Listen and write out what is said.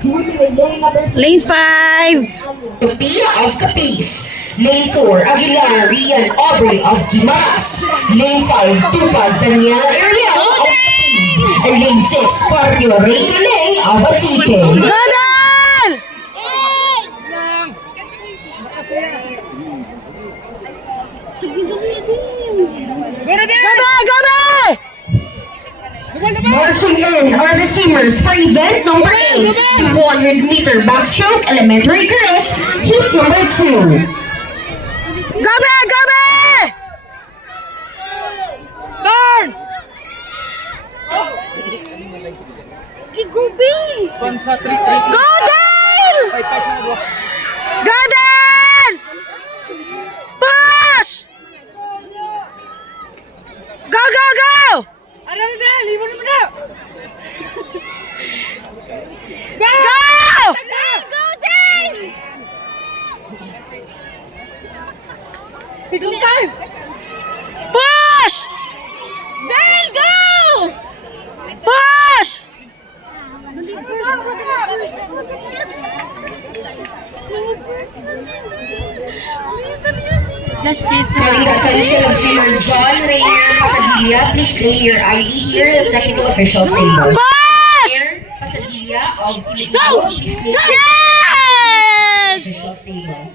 Lane 5. Sophia of Capiz. Lane 4, Aguilar Rian Aubrey of Guimaras. Lane 5, Tupas Daniela Ariel of Capiz. And Lane 6, Fabio Ray Calay of Atique. Godal! Gabi! Marching in are the swimmers for event number 8, the 100-meter backstroke elementary girls, heat number 2. Gabi! Turn! Gigubi! Sa 3-3. Godal! Fight na ba? Godal! Push! Go! Ano na? Limon mo na! Go! Go, Dale! Signal time! Push! Dale, go! Push! Calling the attention of swimmer John Rainier Pasadilla, please lay your ID here at the technical officials table. Push! Here, Pasadilla of Filipino, please lay your Yes! officials table.